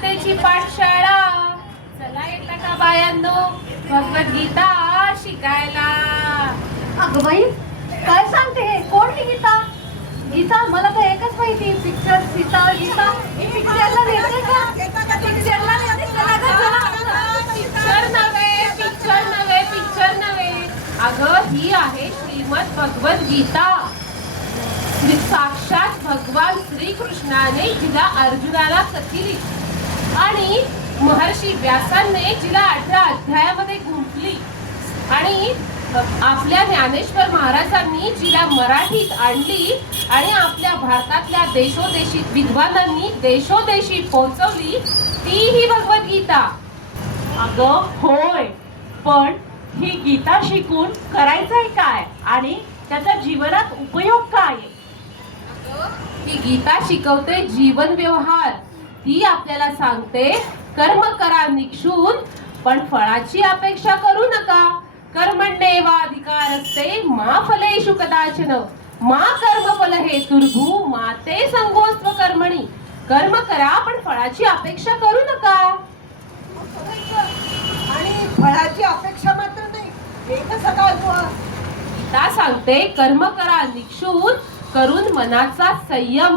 भगवद्गीतेची पाठशाळा. चला येता का बायांनो भगवद्गीता शिकायला. अगं बाई, काय सांगते हे? कोण ही गीता? गीता मला तर एकच माहिती, पिक्चर सीता गीता. पिक्चरला नेते का? पिक्चरला नेते पिक्चर नव्हे. अगं ही आहे श्रीमद भगवद्गीता. साक्षात भगवान श्रीकृष्णाने जिला अर्जुनाला कथिली आणि महर्षी व्यासांनी जिला 18 अध्यायामध्ये गुंफली आणि आपल्या ज्ञानेश्वर महाराजांनी जिला मराठीत आणली आणि आपल्या भारतातल्या देशोदेशी विद्वानांनी देशोदेशी पोहोचवली, ती ही भगवद्गीता. अगं होय, पण ही गीता शिकून करायचंय काय आणि त्याचा जीवनात उपयोग काय? ही गीता शिकवते जीवन व्यवहार. ती आपल्याला सांगते कर्म करा निक्षून, पण फळाची अपेक्षा करू नका. कर्मण्येवाधिकारस्ते मा फलेषु कदाचन मा कर्मफल हेतुर्भू मा ते संगोस्त्व कर्मणी. कर्म करा पण फळाची अपेक्षा करू नका. आणि फळाची अपेक्षा मात्र नाही, हे कसं काय? गीता सांगते कर्म करा निक्षून, करून मनाचा संयम.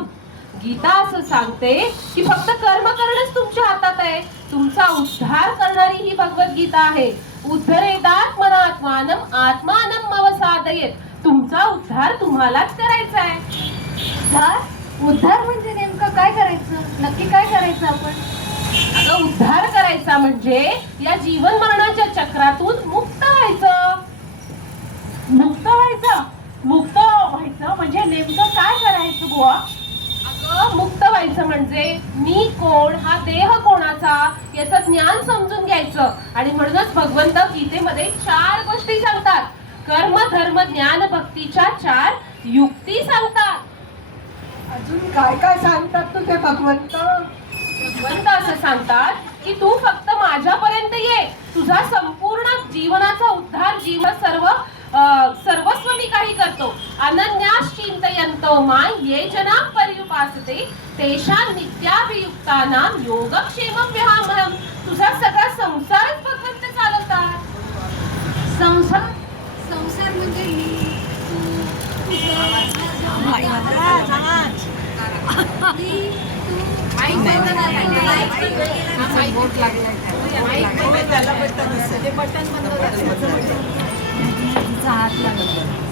गीता असं सांगते की फक्त कर्म करणंच तुमच्या हातात आहे. तुमचा उद्धार करणारी ही भगवद्गीता आहे. उद्धरेदात्मनात्मानम आत्मानम अवसादयेत. तुमचा उद्धार तुम्हालाच करायचा आहे. उद्धार म्हणजे नेमकं काय करायचं? नक्की काय करायचं आपण? अगं उद्धार करायचा म्हणजे या जीवन मरणाच्या चक्रातून मुक्त व्हायचं. मुक्त व्हायचं म्हणजे नेमकं काय करायचं बुवा? अगं मुक्त व्हायचं म्हणजे मी कोण, हा देह कोणाचा याचं ज्ञान समजून घ्यायचं. आणि म्हणूनच भगवंत गीतेमध्ये 4 गोष्टी सांगतात. कर्म धर्म ज्ञान भक्तीच्या 4 युक्ती सांगतात. अजून काय काय सांगतात तुझे भगवंत? भगवंत असं सांगतात की तू फक्त माझ्यापर्यंत ये, तुझा संपूर्ण जीवनाचा उद्धार, जीवन सर्वस्व मी काही करतो. अनन्यास चिंतयन्तो मां ये जना पर्युपासते तेषां नित्याभियुक्तानां योगक्षेमं वहाम्यहम्. तुझा सगळा संसारच भगवंत चालवतात. संसार म्हणजे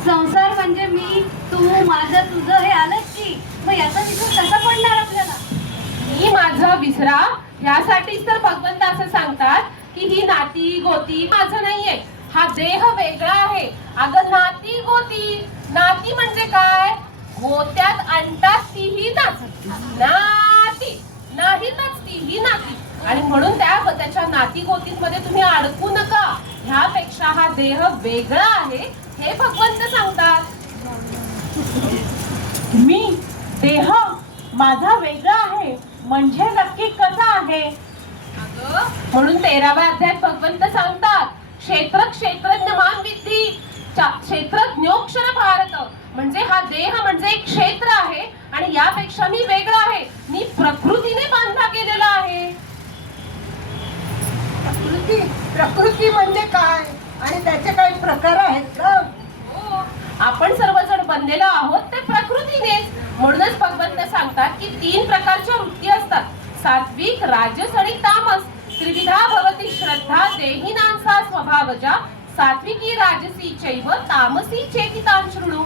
संसार म्हणजे मी, तू, माझं, तुझं हे आलंच की. मग याचा विचार कसा पडणार आपल्याला? मी माझं विसरा यासाठीच तर भगवंत असं सांगतात की ही नाती गोती माझं नाहीये, हा देह वेगळा आहे. अगं नाती गोती, नाती म्हणजे काय? गोत्यात आणतात तीही नाती, नाही नसती ही नाती. आणि म्हणून त्याच्या नाती गोतींमध्ये तुम्ही अडकू नका. ह्यापेक्षा हा देह वेगळा आहे हे भगवंत सांगतात. मी देह माझा वेगळा आहे म्हणजे नक्की कसा आहे? म्हणून 13व्या अध्यायात भगवंत सांगतात क्षेत्रज्ञ मान विद्धी क्षेत्रज्ञोक्षर भारत. म्हणजे हा देह म्हणजे एक क्षेत्र आहे आणि यापेक्षा मी वेगळा आहे. मी प्रकृतीने बांधला गेलेला आहे. प्रकृती म्हणजे काय आणि त्याचे काही प्रकार आहेत का? हो, आपण सर्वजण बनलेलो आहोत ते प्रकृतीनेच. म्हणूनच भगवंत सांगतात की 3 प्रकारच्या वृत्ती असतात, सात्विक, राजस आणि तामस. त्रिविधा भवती श्रद्धा देहिनां सा स्वभावजा सात्विकी राजसी चैव तामसी चेतितां शृणु.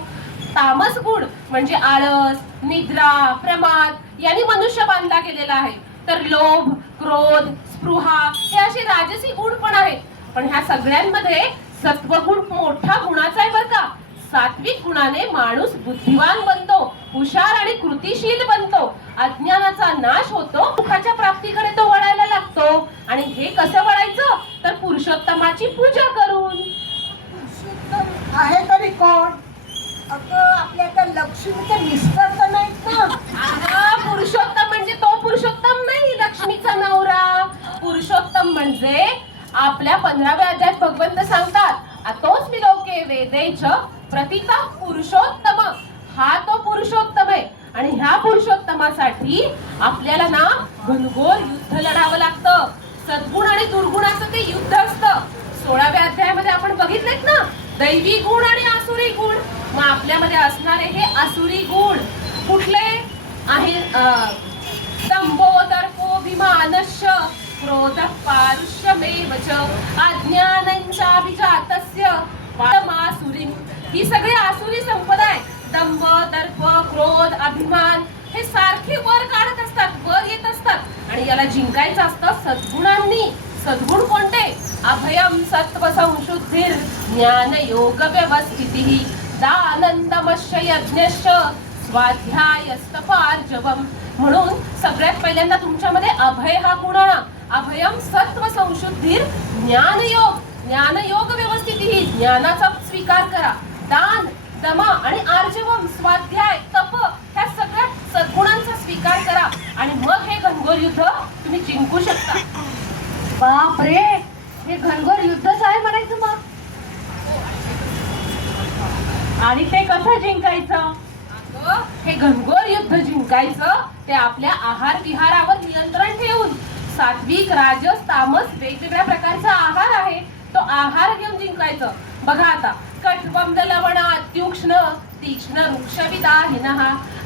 तामस गुण म्हणजे आळस, निद्रा, प्रमाद यांनी मनुष्य बांधला गेलेला आहे. तर लोभ, क्रोध, स्पृहा हे असे राजसी गुण पण आहेत. पण ह्या सगळ्यांमध्ये सत्वगुण मोठा गुणाचा आहे बरं का. सात्विक गुणाने माणूस बुद्धिवान बनतो, हुशार आणि कृतिशील बनतो, अज्ञानाचा नाश होतो, सुखाच्या प्राप्तीकडे तो वळायला लागतो. आणि हे कसं वळायचं? तर पुरुषोत्तमाची पूजा करून. पुरुषोत्तम आहे तरी कोण? अगं आपल्या त्या लक्ष्मीचे मिस्टर तर नाहीत ना? पुरुषोत्तम म्हणजे तो पुरुषोत्तम नाही, लक्ष्मीचा नवरा. पुरुषोत्तम म्हणजे आपल्या 15व्या अध्यायात भगवंत सांगतात अतोस्मि लोके वेदेच प्रतिता पुरुषोत्तम. हा तो पुरुषोत्तम आहे. आणि ह्या पुरुषोत्तम कामासाठी आपल्याला ना घनघोर युद्ध लढावं लागतं. सद्गुण आणि दुर्गुणाचं ते युद्ध असतं. 16व्या अध्यायामध्ये आपण बघितलेत ना, दैवी गुण आणि आसुरी गुण. मग आपल्यामध्ये असणारे हे आसुरी गुण कुठले आहे? दंभो दर्पोभिमानश्च क्रोध पारुष्यमेव च अज्ञानञ्चाभिजातस्य परमासुरीं. ही सगळी आसुरी संपदा आहे. दंभ, दर्प, क्रोध, अभिमान हे सारखे वर काढत असतात, वर येत असतात. आणि याला जिंकायचं असतं सद्गुणांनी. सद्गुण कोणते? अभयम सत्व संशुद्धिर ज्ञान योग व्यवस्थिती दानंदमश्च यज्ञश्च स्वाध्यायस्तपार्जवम. म्हणून सगळ्यात पहिल्यांदा तुमच्यामध्ये अभय हा गुण आणा. अभयम सत्व संशुद्धिर ज्ञानयोग. ज्ञानयोग व्यवस्थिती, ज्ञानाचा स्वीकार करा. दान, दमा आणि आर्जवम स्वाध्याय तप ह्या सगळ्या सद्गुणांचा स्वीकार करा आणि मग हे घनघोर युद्ध तुम्ही जिंकू शकता. बाप रे, हे घनघोर युद्धच आहे म्हणायचं मग. आणि ते कसं जिंकायचं? अगं, हे घनघोर युद्ध जिंकायचं ते आपल्या आहार विहारावर नियंत्रण ठेवून. सात्विक, राजस, तामस वेगवेगळ्या प्रकारचा आहार आहे, तो आहार घेऊन जिंकायचं. बघा आता, कट्वंद लवणात्युक्ष्ण तीक्ष्ण वृक्षविदाहिनः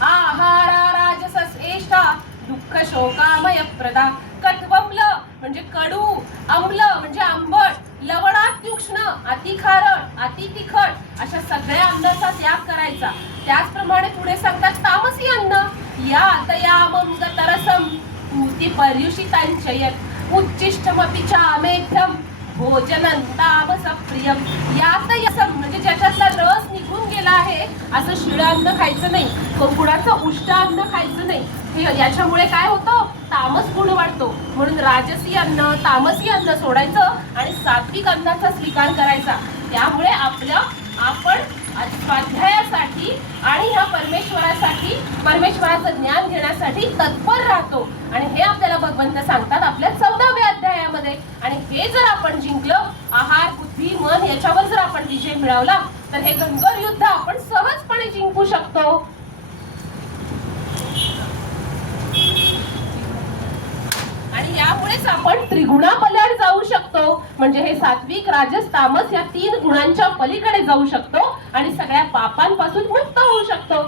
आहारा राजसस् एषा दुःख शोकामय प्रदा. कट्वंल म्हणजे कडू, अम्ल म्हणजे आंबट, लवणात्युक्ष्ण अति खारट, अति तिखट अशा सगळ्या अन्नाचा त्याग करायचा. त्याचप्रमाणे पुढे सांगतात तामसी अन्न या तयामं गतरसम पूति पर्युषितांचयत उच्चिष्टमपि चामेध्यम भोजनं तामसप्रियम. यात यसम म्हणजे ज्याच्यातला रस निघून गेला आहे असं शिळं अन्न खायचं नाही, कुणाचं उष्ट अन्न खायचं नाही. याच्यामुळे काय होतं? तामस गुण वाढतो. म्हणून राजसी अन्न, तामसी अन्न सोडायचं आणि सात्विक अन्नाचा स्वीकार करायचा. त्यामुळे आपण स्वाध्यायासाठी आणि ह्या परमेश्वराचं ज्ञान घेण्यासाठी तत्पर राहतो. आणि हे आपल्याला भगवंत सांगतात आपल्या 14व्या अध्यायामध्ये. आणि हे जर आपण जिंकलं, आहार, बुद्धी, मन याच्यावर जर आपण विजय मिळवला तर हे घनघोर युद्ध आपण सहजपणे जिंकू शकतो. आणि यामुळेच आपण त्रिगुणापल्याड जाऊ शकतो. म्हणजे हे सात्विक, राजस, तामस या 3 गुणांच्या पलीकडे जाऊ शकतो आणि सगळ्या पापांपासून मुक्त होऊ शकतो.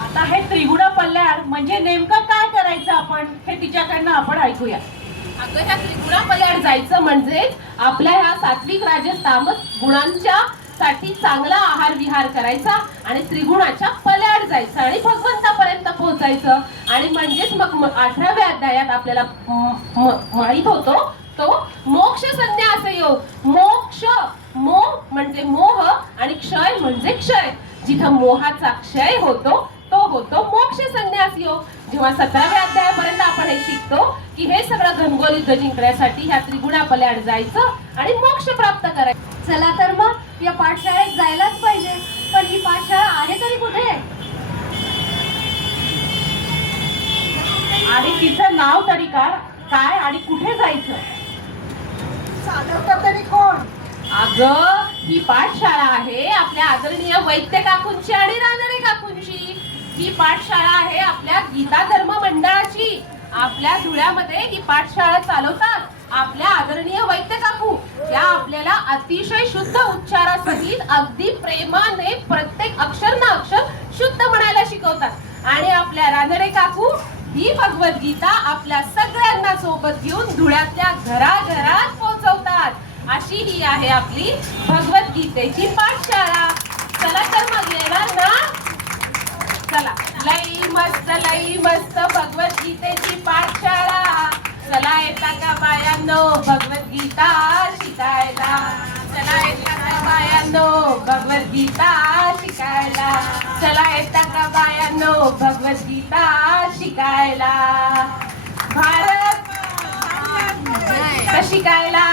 आता हे त्रिगुण पल्ल्याड म्हणजे नेमकं काय करायचं आपण, हे तिच्याकडनं आपण ऐकूया. अगं, ह्या त्रिगुणापल्याड जायचं म्हणजेच आपल्या ह्या सात्विक, राजस, तामस गुणांच्या साठी चांगला आहार विहार करायचा आणि त्रिगुणाच्या पल्याड जायचं आणि भगवंतापर्यंत पोहोचायचं. आणि म्हणजेच मग 18व्या अध्यायात आपल्याला माहित होतो तो मोक्ष संन्यास योग. मोक्ष, मोह म्हणजे मोह आणि क्षय म्हणजे क्षय. जिथं मोहाचा क्षय होतो तो होतो मोक्ष संन्यास योग. जेव्हा 17व्या अध्यायापर्यंत आपण हे शिकतो की हे सगळं घनघोर युद्ध जिंकण्यासाठी ह्या त्रिगुणापल्याड जायचं आणि मोक्ष प्राप्त करायचं. चला तर मग या पाठशाळेत जायलाच पाहिजे. पण ही पाठशाळा आहे तरी कुठे? आणि तिचं नाव तरी काय आणि कुठे जायचं? चालवतं तरी कोण? अगं, ही पाठशाळा आहे आपल्या आदरणीय वैद्य काकूंची आणि रानडे काकूंची. ही पाठशाळा आहे आपल्या गीता धर्म मंडळाची. आपल्या धुळ्यामध्ये ही पाठशाळा चालवतात आपल्या आदरणीय वैद्य काकू. त्या आपल्याला अतिशय शुद्ध उच्चारासहित अगदी प्रेमाने प्रत्येक अक्षर ना अक्षर शुद्ध म्हणायला शिकवतात. आणि आपल्या रानडे काकू ही भगवद्गीता आपल्या सगळ्यांना सोबत घेऊन धुळ्यातल्या घराघरात पोहोचवतात. अशी ही आहे आपली भगवद्गीतेची पाठशाळा. चला तर मग येणार ना? चला, लई मस्त भगवद्गीतेची पाठशाळा. चला येता का बायांनो भगवद्गीता शिकायला? चला येता का बायांनो भगवद्गीता शिकायला? चला येता का बायांनो भगवद्गीता शिकायला? भारत शिकायला